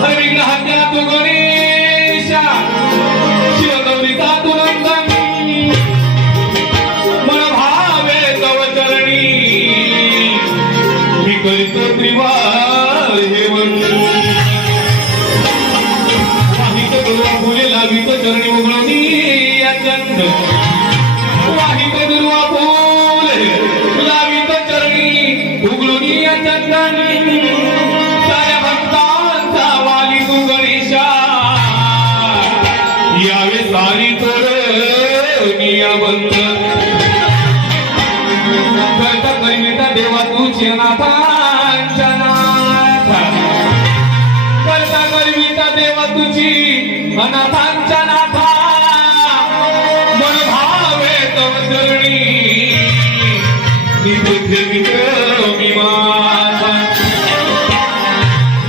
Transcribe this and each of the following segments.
विग्रहात्या तू गणेशा शिवगौरीचा तू नंदन मन भावे तव चरणी मी करीतो त्रिवार हे वाहित दुर्वा फुले लावित चरणी उघडणी अत्यंत वाहित दुर्वा फुले लावित चरणी उघडणी अत्यंत साऱ्या भक्तांचा वाली तू गणेशा यावे सारी तोर नियाबंद करता करिता देवा तुझे नाथांच्या नाथा करता करिता देवा तुझी अनाथांच्या नाथा मन भावे तव चरणी निबुद्ध विक्रमी माझा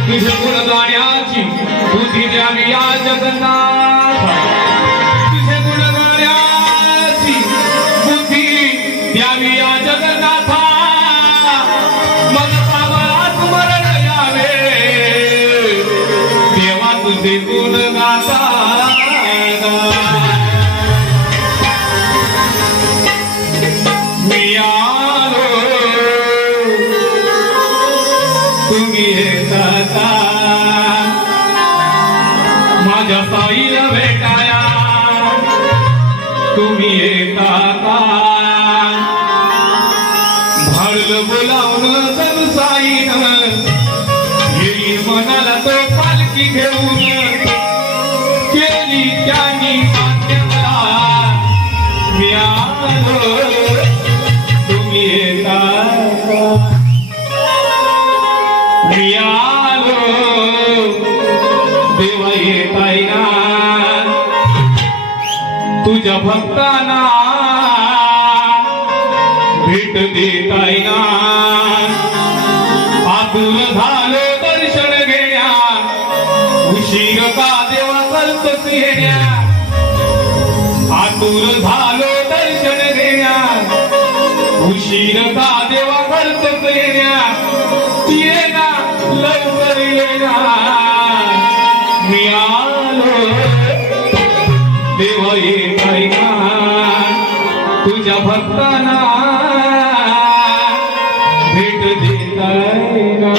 तुझे गुण गाण्याची बुद्धी द्यावी या जगन्नाथा तुझे गुण गाण्याची बुद्धी द्यावी या जगन्नाथा मन पावला स्मरण यावे देवा तुझे गुण गाता मी आलो तुम्ही येता माझ्या साईला भेटाया तुम्ही येता भाडलं बोलावून तर साईनं येईल मनाला तो पालखी घेऊन केली त्यांनी मान्यता मी आलो तुम्ही येता मी आलो देवा येताय ना तुझ्या भक्तांना भेट देताय ना आतुर झालो दर्शन घेण्या उशीर का देवा करतोस येण्या आतुर झालो दर्शन घेण्या उशीर का देवा करतोस येण्या ये ना लवकर येण्या मी आलो देवा येताय ना तुझ्या भक्तांना भेट देताय ना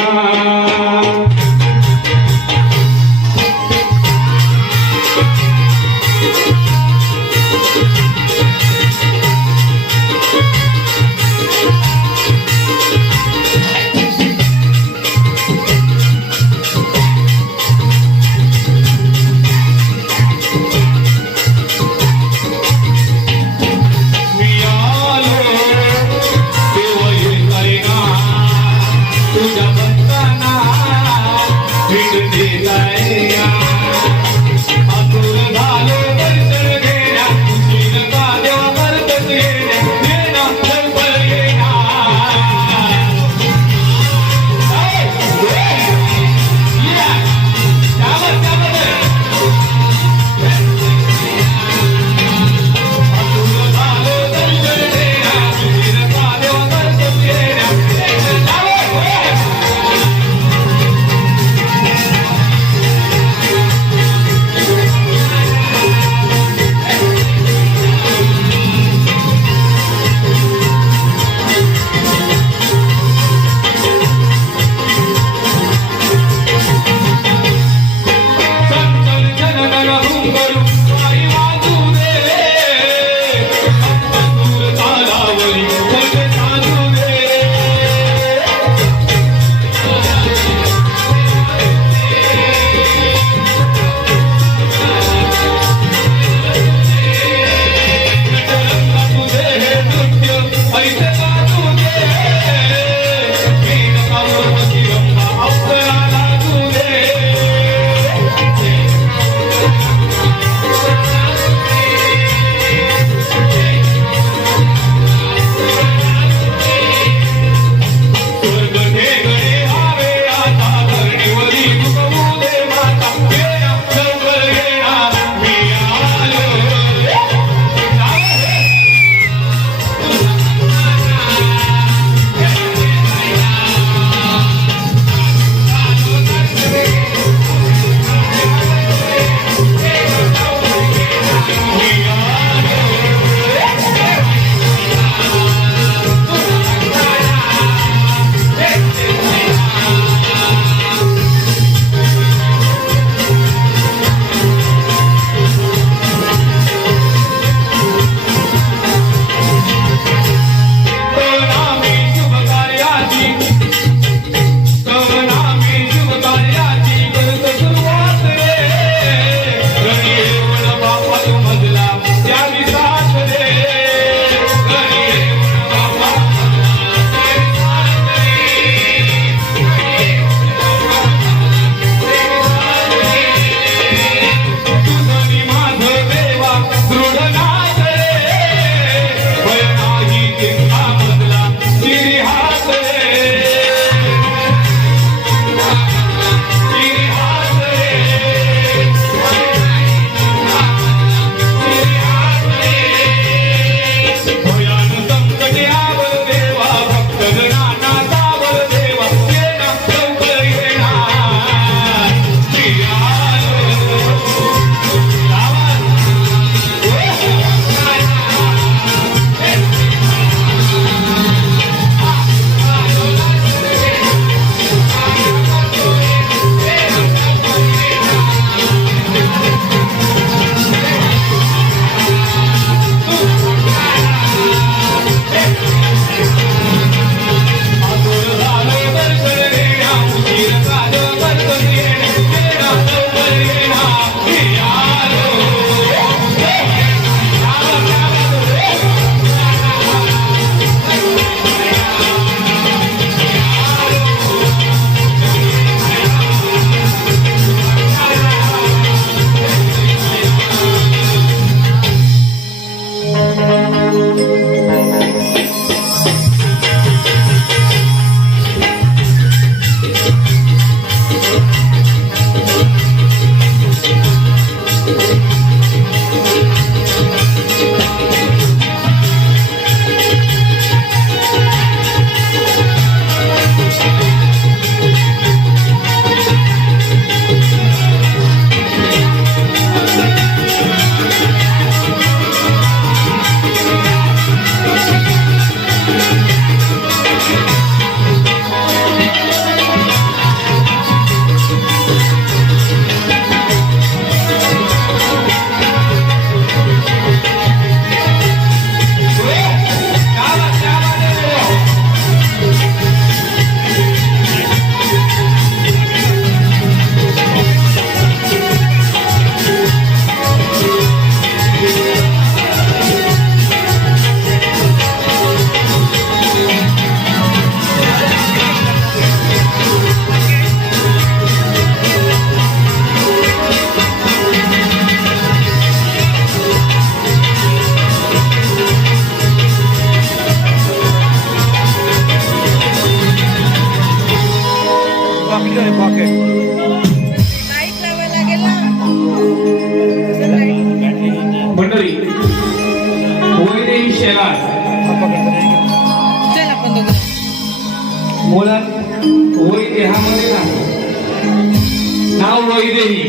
वय देही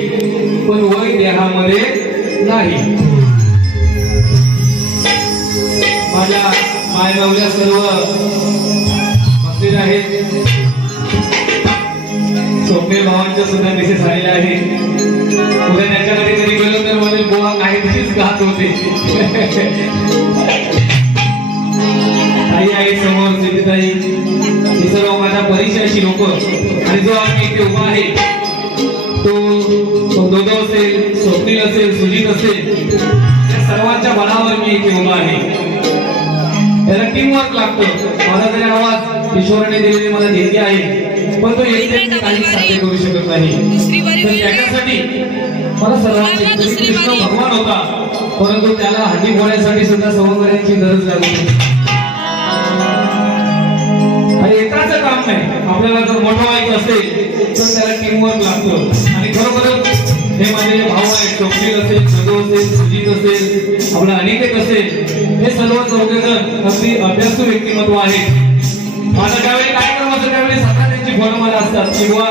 पण वय देहामध्ये नाही. माझ्या मायबावल्या सर्व बसलेले आहेत. स्वप्नील भावांच्या सुद्धा मिसेस झालेल्या आहेत. उद्या त्यांच्याकडे कधी गेलो तर म्हणजे गोवा काहीतरीच गात होते. ताई आहे समोर सिद्धताई, ही सर्व माझ्या परिचयाची लोक. आणि जो आम्ही इथे उभा आहे तो दोदो असेल, स्वप्नील असेल, सुजित असेल, या सर्वांच्या बळावर मी इथे उभा आहे. त्याला टीम वर्क लागतं. माझा जरी आवाज किशोराने दिलेली मला देणगी आहे, पण तो एकट्याने काही साध्य करू शकत नाही. तर त्याच्यासाठी मला सर्वांची कृष्ण भगवान होता, परंतु त्याला हड्डी फोडण्यासाठी सुद्धा सवंगड्यांची गरज लागली. आणि एकाचं काम नाही. आपल्याला जर मोठं व्हायचं असेल तर त्याला टीम वर्क लागतं. आणि खरोखरच हे माझे भाऊ आहेत, स्वप्नील असेल, सदो असेल, सुजित असेल, आपला अनिकेत असेल, हे सर्व चौघेजण अगदी अभ्यासू व्यक्तिमत्व आहेत. माझं त्यावेळी कार्यक्रम असतो त्यावेळी सतत त्यांची फोन मला असतात किंवा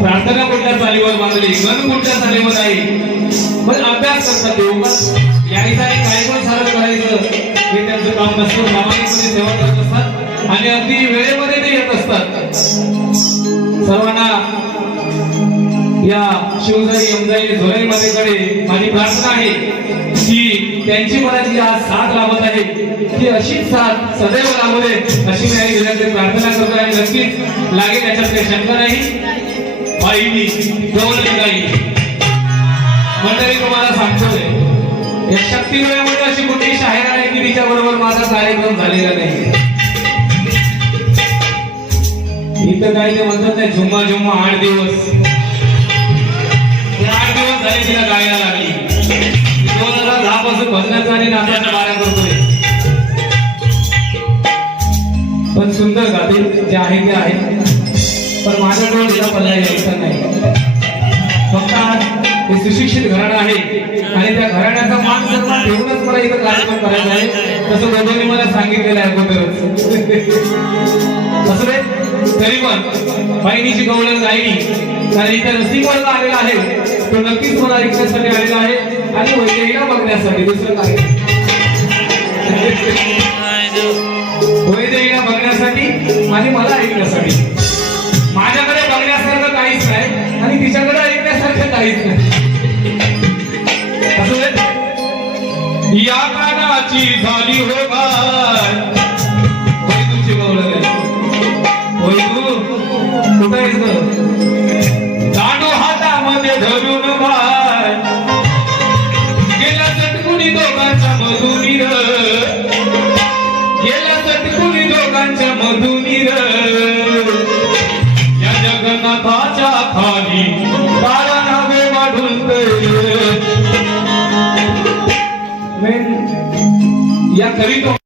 प्रार्थना कुठल्या चालीवर बांधली, गण कुठल्या चालीवर आहे, पण अभ्यास करतात. देवगण या ठिकाणी काय पण सारं करायचं हे त्यांचं काम नसतं. प्रामाणिकपणे सेवा करत असतात आणि अगदी वेळेमध्ये ते येत असतात. सर्वांना या शिवजाई यमजाई झोराई मातेकडे माझी प्रार्थना आहे की त्यांची मला जी आज साथ लाभत आहे ती अशीच साथ सदैव लाभू दे अशी मी विनंती प्रार्थना करतो. आणि नक्कीच लागेल त्याच्यात काही शंका नाही. बाईनी गवळणी गाई मंडळी तुम्हाला सांगतोय, या शक्तिमेळ्यामध्ये अशी कुठली शाहीर आहे की तिच्या बरोबर माझा कार्यक्रम झालेला नाही. इथं काय ते म्हणतात नाही, झुम्मा झुम्मा 8 दिवस झाले तिला गायला लागली. 2010 पासून भजनाचा आणि नाचाच्या बाऱ्या करतोय. पण सुंदर गाते जे आहे ते आहे, पण माझ्याजवळ तिला पर्याय यायचा नाही. फक्त आज हे सुशिक्षित घराणं आहे आणि त्या घराण्याचा मान सन्मान ठेवूनच मला इथं कार्यक्रम करायचा आहे, तसं दोघांनी मला सांगितलेलं आहे अगोदरच. असं रे तरी पण बहिणीची गवळण गायली कारण इथं रसिकवर्ग आलेला आहे, तो नक्कीच मला ऐकण्यासाठी आलेला आहे आणि वैदेहीला बघण्यासाठी. दुसरं काय वैदेहीला बघण्यासाठी आणि मला ऐकण्यासाठी. माझ्याकडे बघण्यासारखं काहीच नाही आणि तिच्याकडे ऐकण्यासारखं काहीच नाही. असं या कानाची झाली हो गाय वैदूची गवळण आहे. वैदू कुठं आहेस ग? दांडू हातामध्ये धरून बाय गेला चटकुनी दोघांच्या मधुनी र, गेला चटकुनी दोघांच्या मधुनी र. या जगन्नाथाच्या खाली तारा नावे वाढून या कविता